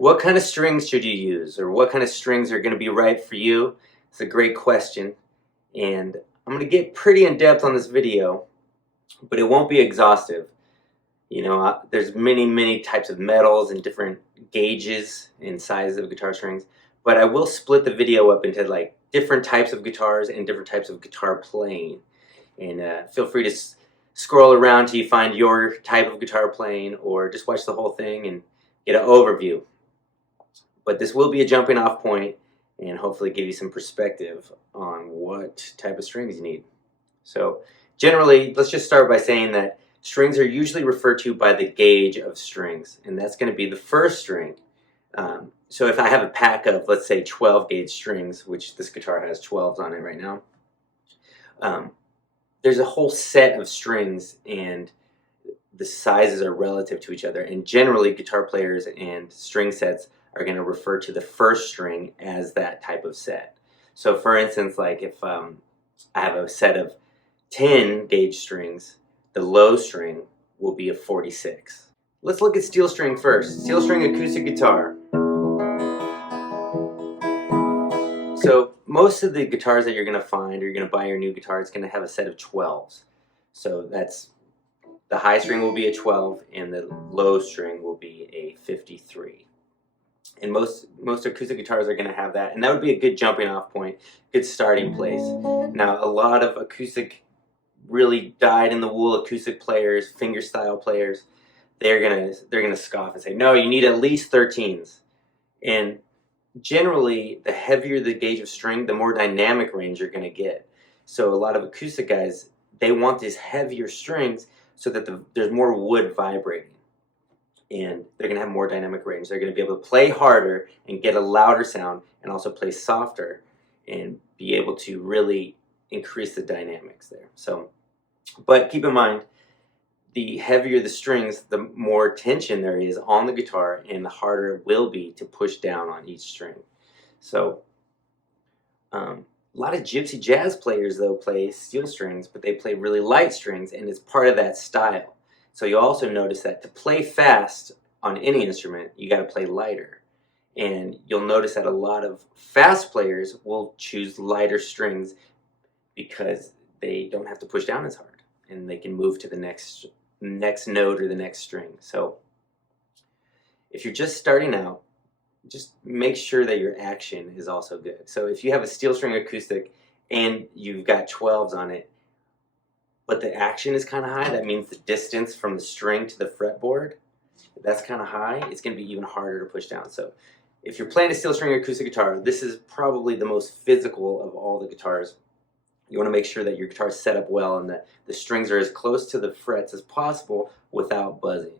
What kind of strings should you use, or what kind of strings are going to be right for you? It's a great question, and I'm going to get pretty in depth on this video, but it won't be exhaustive. There's many types of metals and different gauges and sizes of guitar strings, but I will split the video up into like different types of guitars and different types of guitar playing. And feel free to scroll around till you find your type of guitar playing, or just watch the whole thing and get an overview. But this will be a jumping off point and hopefully give you some perspective on what type of strings you need. So generally, let's just start by saying that strings are usually referred to by the gauge of strings, and that's going to be the first string. So if I have a pack of, let's say, 12 gauge strings, which this guitar has 12s on it right now, there's a whole set of strings, and the sizes are relative to each other. And generally, guitar players and string sets are going to refer to the first string as that type of set. So for instance, like if I have a set of 10 gauge strings, the low string will be a 46. Let's look at steel string first. Steel string acoustic guitar. So most of the guitars that you're going to find, or you're going to buy your new guitar, it's going to have a set of 12s. So that's the high string will be a 12 and the low string will be a 53. And most acoustic guitars are going to have that, and that would be a good jumping off point, good starting place. Now, a lot of acoustic, really dyed-in-the-wool acoustic players, fingerstyle players, they're gonna scoff and say, no, you need at least 13s. And generally, the heavier the gauge of string, the more dynamic range you're going to get. So a lot of acoustic guys, they want these heavier strings so that there's more wood vibrating, and they're going to have more dynamic range. They're going to be able to play harder and get a louder sound, and also play softer and be able to really increase the dynamics there. So, but keep in mind, the heavier the strings, the more tension there is on the guitar, and the harder it will be to push down on each string. So a lot of gypsy jazz players, though, play steel strings, but they play really light strings, and it's part of that style. So you also notice that to play fast on any instrument, you got to play lighter. And you'll notice that a lot of fast players will choose lighter strings because they don't have to push down as hard, and they can move to the next note or the next string. So if you're just starting out, just make sure that your action is also good. So if you have a steel string acoustic and you've got 12s on it, but the action is kind of high, that means the distance from the string to the fretboard, that's kind of high, it's going to be even harder to push down. So if you're playing a steel string acoustic guitar, this is probably the most physical of all the guitars. You want to make sure that your guitar is set up well and that the strings are as close to the frets as possible without buzzing.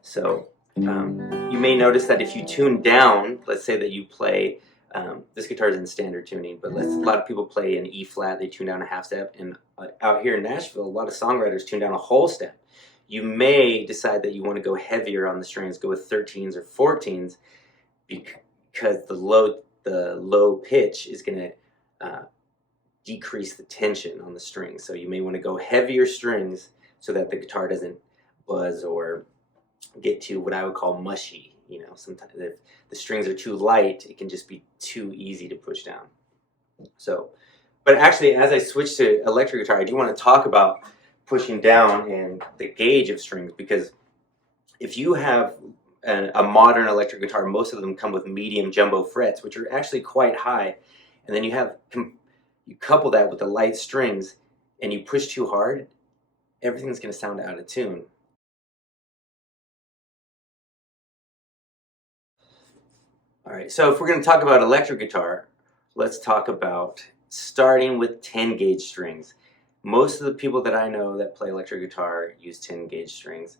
So you may notice that if you tune down, let's say that you play, this guitar is in standard tuning, but a lot of people play an E flat, they tune down a half step, and out here in Nashville, a lot of songwriters tune down a whole step. You may decide that you want to go heavier on the strings, go with 13s or 14s, because the low pitch is going to decrease the tension on the strings. So you may want to go heavier strings so that the guitar doesn't buzz or get to what I would call mushy. Sometimes if the strings are too light, it can just be too easy to push down. So, but actually, as I switch to electric guitar, I do want to talk about pushing down and the gauge of strings, because if you have a modern electric guitar, most of them come with medium jumbo frets, which are actually quite high, and then you couple that with the light strings and you push too hard, everything's going to sound out of tune. All right, so if we're going to talk about electric guitar, let's talk about starting with 10 gauge strings. Most of the people that I know that play electric guitar use 10 gauge strings,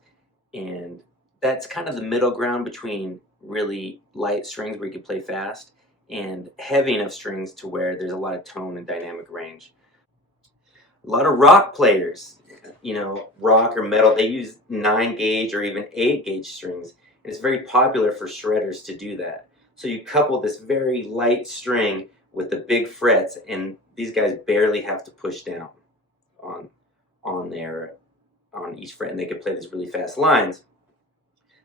and that's kind of the middle ground between really light strings where you can play fast and heavy enough strings to where there's a lot of tone and dynamic range. A lot of rock players, rock or metal, they use 9 gauge or even 8 gauge strings. And it's very popular for shredders to do that. So you couple this very light string with the big frets, and these guys barely have to push down on each fret, and they can play these really fast lines.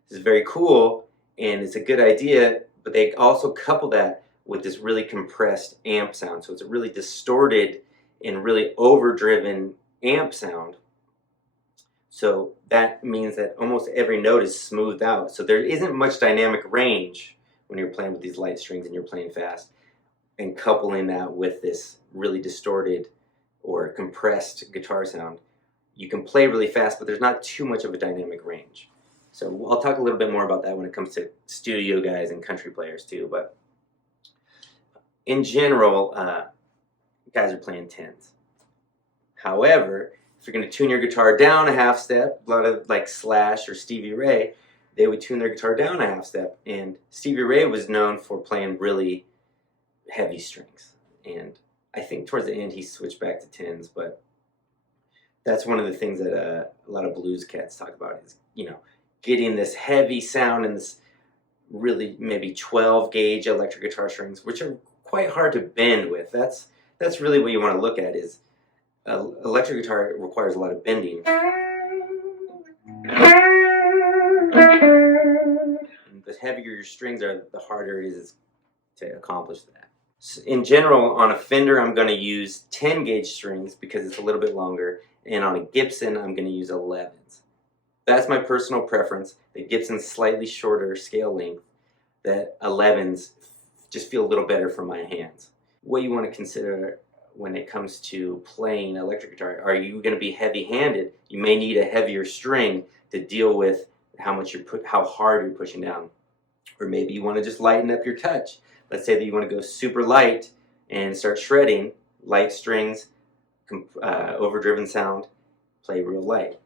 This is very cool and it's a good idea, but they also couple that with this really compressed amp sound. So it's a really distorted and really overdriven amp sound. So that means that almost every note is smoothed out. So there isn't much dynamic range when you're playing with these light strings and you're playing fast. And coupling that with this really distorted or compressed guitar sound, you can play really fast, but there's not too much of a dynamic range. So I'll talk a little bit more about that when it comes to studio guys and country players too. But in general, guys are playing 10s. However, if you're going to tune your guitar down a half step, a lot of like Slash or Stevie Ray, they would tune their guitar down a half step. And Stevie Ray was known for playing really heavy strings. And I think towards the end he switched back to 10s, but that's one of the things that a lot of blues cats talk about is, you know, getting this heavy sound and this really maybe 12 gauge electric guitar strings, which are quite hard to bend with. That's really what you want to look at is electric guitar requires a lot of bending. And the heavier your strings are, the harder it is to accomplish that. So in general, on a Fender, I'm going to use 10 gauge strings because it's a little bit longer, and on a Gibson, I'm going to use 11s. That's my personal preference. The Gibson's slightly shorter scale length, that 11s just feel a little better for my hands. What you want to consider when it comes to playing electric guitar, are you going to be heavy-handed? You may need a heavier string to deal with how hard you're pushing down. Or maybe you want to just lighten up your touch. Let's say that you want to go super light and start shredding, light strings, overdriven sound, play real light.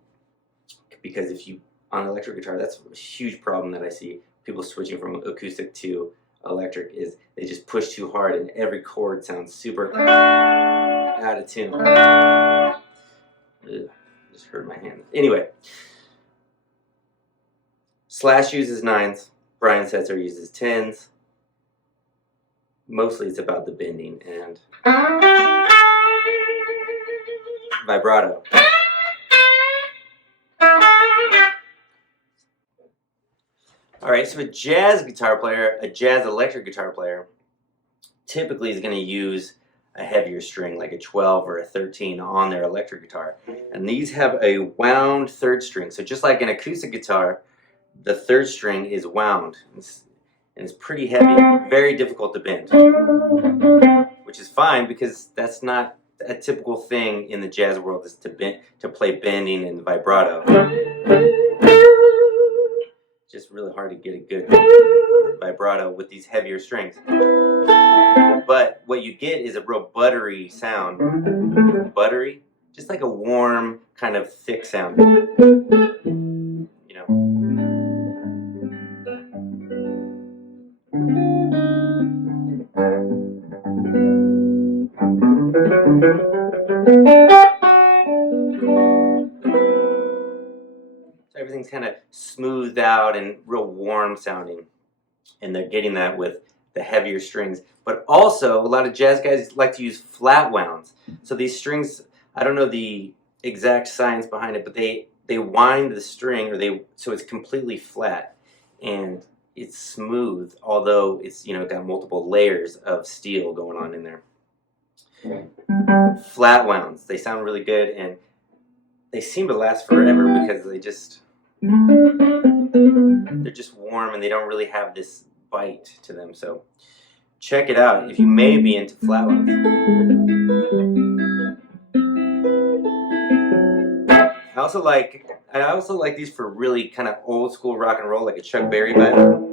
Because if you, on electric guitar, that's a huge problem that I see people switching from acoustic to electric is they just push too hard and every chord sounds super out of tune. Ugh, just hurt my hand. Anyway, Slash uses 9s, Brian Setzer uses 10s. Mostly it's about the bending and vibrato. Alright, so a jazz guitar player, a jazz electric guitar player, typically is going to use a heavier string, like a 12 or a 13 on their electric guitar. And these have a wound third string. So just like an acoustic guitar, the third string is wound. And it's pretty heavy, very difficult to bend. Which is fine because that's not a typical thing in the jazz world, is to play bending and vibrato. Just really hard to get a good vibrato with these heavier strings. But what you get is a real buttery sound. Buttery? Just like a warm, kind of thick sound. You know. So everything's kind of smoothed out and real warm sounding. And they're getting that with the heavier strings. But also, a lot of jazz guys like to use flat wounds. So these strings, I don't know the exact science behind it, but they wind the string, so it's completely flat. And it's smooth, although it's, you know, got multiple layers of steel going on in there. Flat wounds, they sound really good, and they seem to last forever because they're just warm and they don't really have this bite to them. So check it out if you may be into flat wounds. I also like these for really kind of old school rock and roll, like a Chuck Berry vibe.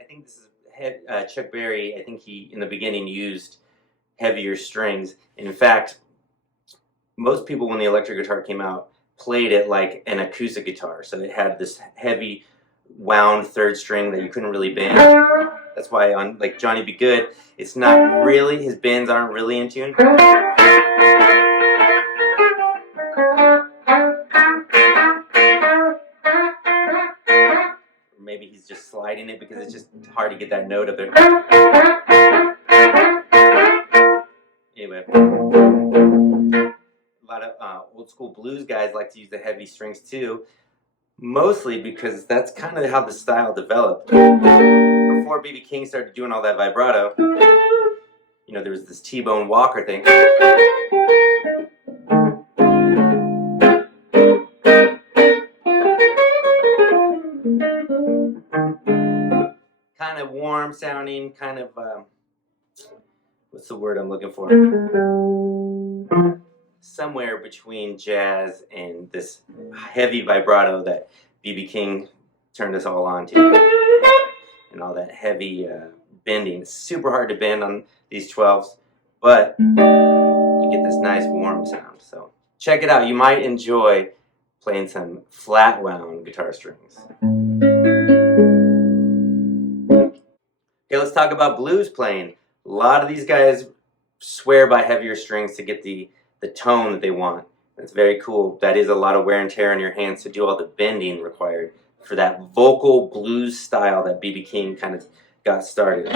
I think this is Chuck Berry. I think he in the beginning used heavier strings. In fact, most people when the electric guitar came out played it like an acoustic guitar, so it had this heavy wound third string that you couldn't really bend. That's why on like Johnny Be Good, it's not really, his bends aren't really in tune. Or maybe he's just sliding it because it's just hard to get that note up there. Anyway, a lot lot of old school blues guys like to use the heavy strings too, mostly because that's kind of how the style developed. Before B.B. King started doing all that vibrato, you know, there was this T-Bone Walker thing. Kind of warm sounding, kind of, what's the word I'm looking for? Somewhere between jazz and this heavy vibrato that B.B. King turned us all on to. And all that heavy bending. It's super hard to bend on these 12s, but you get this nice warm sound. So check it out. You might enjoy playing some flat wound guitar strings. Okay, let's talk about blues playing. A lot of these guys swear by heavier strings to get the tone that they want. That's very cool. That is a lot of wear and tear on your hands to do all the bending required for that vocal blues style that B.B. King kind of got started.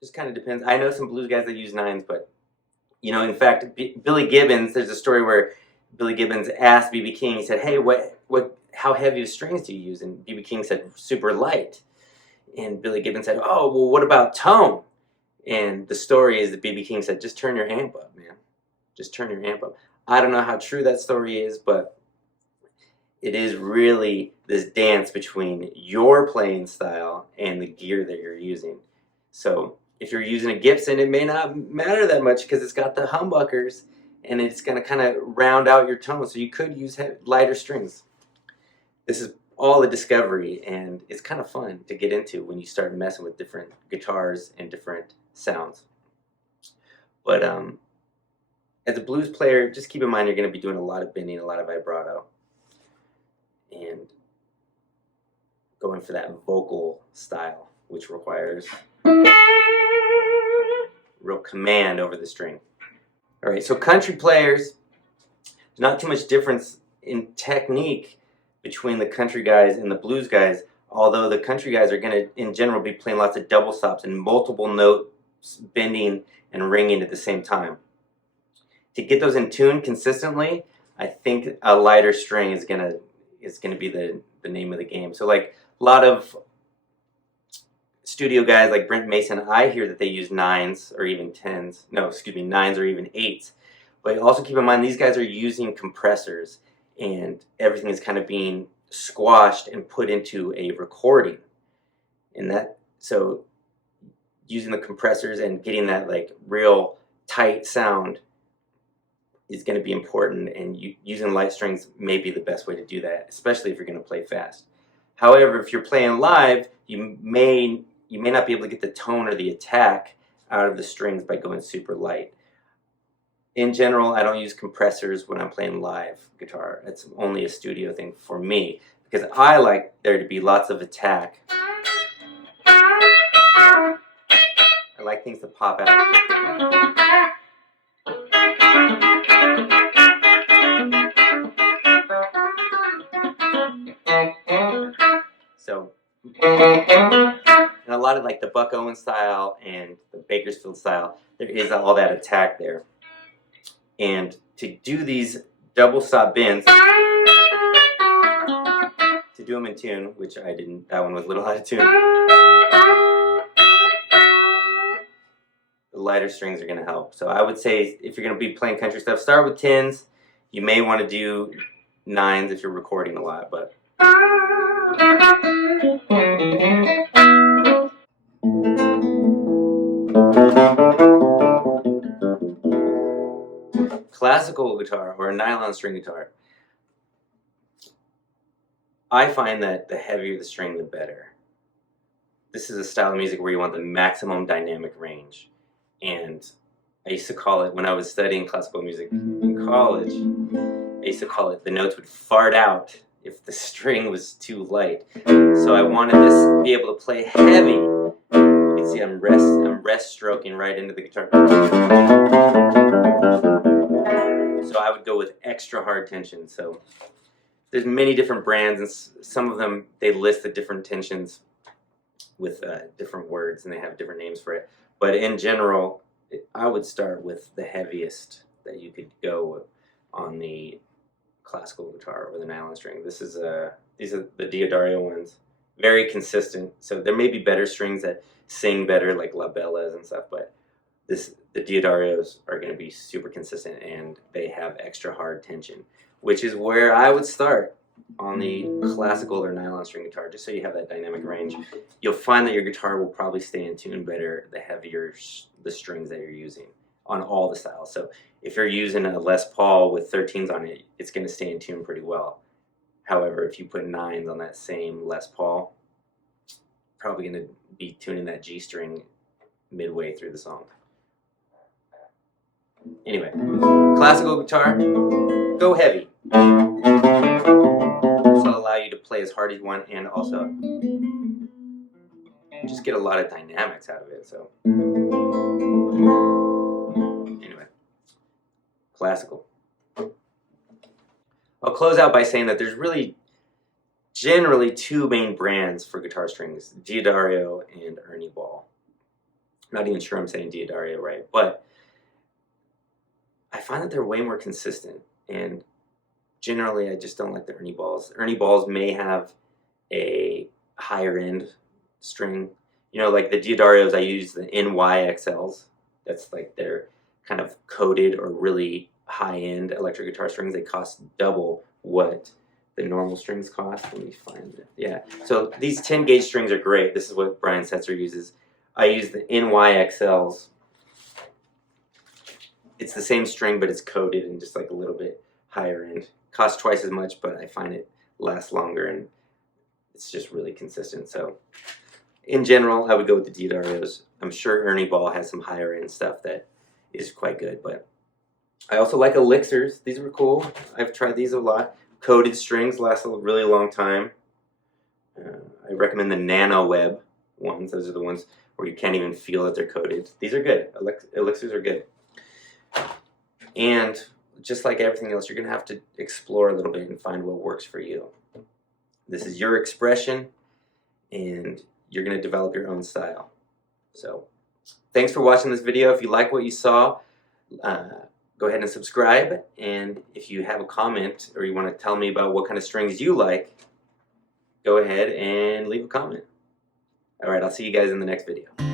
Just kind of depends. I know some blues guys that use 9s, but you know, in fact, Billy Gibbons. There's a story where Billy Gibbons asked B.B. King. He said, "Hey, how heavy of strings do you use?" And B.B. King said, "Super light." And Billy Gibbons said, "Oh, well, what about tone?" And the story is that B.B. King said, "Just turn your amp up, man. Just turn your amp up." I don't know how true that story is, but it is really this dance between your playing style and the gear that you're using. So if you're using a Gibson, it may not matter that much because it's got the humbuckers and it's going to kind of round out your tone. So you could use lighter strings. This is all a discovery, and it's kind of fun to get into when you start messing with different guitars and different sounds. But as a blues player, just keep in mind you're going to be doing a lot of bending, a lot of vibrato, and going for that vocal style, which requires real command over the string. All right, so country players, not too much difference in technique between the country guys and the blues guys, although the country guys are going to, in general, be playing lots of double stops and multiple notes bending and ringing at the same time. To get those in tune consistently, I think a lighter string is going to be the name of the game. So like a lot of studio guys like Brent Mason, I hear that they use 9s or even 10s. No, excuse me, 9s or even 8s. But also keep in mind these guys are using compressors, and everything is kind of being squashed and put into a recording. And that, so using the compressors and getting that like real tight sound is going to be important, and using light strings may be the best way to do that, especially if you're going to play fast. However, if you're playing live, you may not be able to get the tone or the attack out of the strings by going super light. In general, I don't use compressors when I'm playing live guitar. It's only a studio thing for me, because I like there to be lots of attack. I like things to pop out. So, and a lot of like the Buck Owens style and the Bakersfield style, there is all that attack there. And to do these double stop bends, to do them in tune, which I didn't, that one was a little out of tune, the lighter strings are going to help. So I would say if you're going to be playing country stuff, start with 10s. You may want to do 9s if you're recording a lot, but classical guitar or a nylon string guitar, I find that the heavier the string, the better. This is a style of music where you want the maximum dynamic range. And I used to call it, when I was studying classical music in college, I used to call it the notes would fart out if the string was too light. So I wanted this to be able to play heavy. You can see I'm rest stroking right into the guitar. So I would go with extra hard tension. So there's many different brands, and some of them they list the different tensions with different words, and they have different names for it. But in general, I would start with the heaviest that you could go on the classical guitar or the nylon string. These are the Diodario ones. Very consistent. So there may be better strings that sing better, like La Bellas and stuff, but the Diodarios are going to be super consistent, and they have extra hard tension, which is where I would start on the classical or nylon string guitar, just so you have that dynamic range. You'll find that your guitar will probably stay in tune better the heavier the strings that you're using on all the styles. So if you're using a Les Paul with 13s on it, it's going to stay in tune pretty well. However, if you put 9s on that same Les Paul, probably going to be tuning that G string midway through the song. Anyway, classical guitar, go heavy. This will allow you to play as hard as you want, and also just get a lot of dynamics out of it. So anyway, classical. I'll close out by saying that there's really generally two main brands for guitar strings, Diodario and Ernie Ball. I'm not even sure I'm saying Diodario right, but I find that they're way more consistent, and generally I just don't like the Ernie Balls. Ernie Balls may have a higher end string. You know, like the Diodarios, I use the NYXLs. That's like their kind of coated or really high-end electric guitar strings. They cost double what the normal strings cost. Let me find it. Yeah, so these 10-gauge strings are great. This is what Brian Setzer uses. I use the NYXLs. It's the same string, but it's coated and just like a little bit higher end. Costs twice as much, but I find it lasts longer, and it's just really consistent. So in general, I would go with the Diodarios. I'm sure Ernie Ball has some higher end stuff that is quite good, but I also like Elixirs. These were cool. I've tried these a lot. Coated strings last a really long time. I recommend the Nano Web ones. Those are the ones where you can't even feel that they're coated. These are good. Elixirs are good. And just like everything else, you're going to have to explore a little bit and find what works for you. This is your expression, and you're going to develop your own style. So thanks for watching this video. If you like what you saw, go ahead and subscribe. And if you have a comment or you want to tell me about what kind of strings you like, go ahead and leave a comment. All right, I'll see you guys in the next video.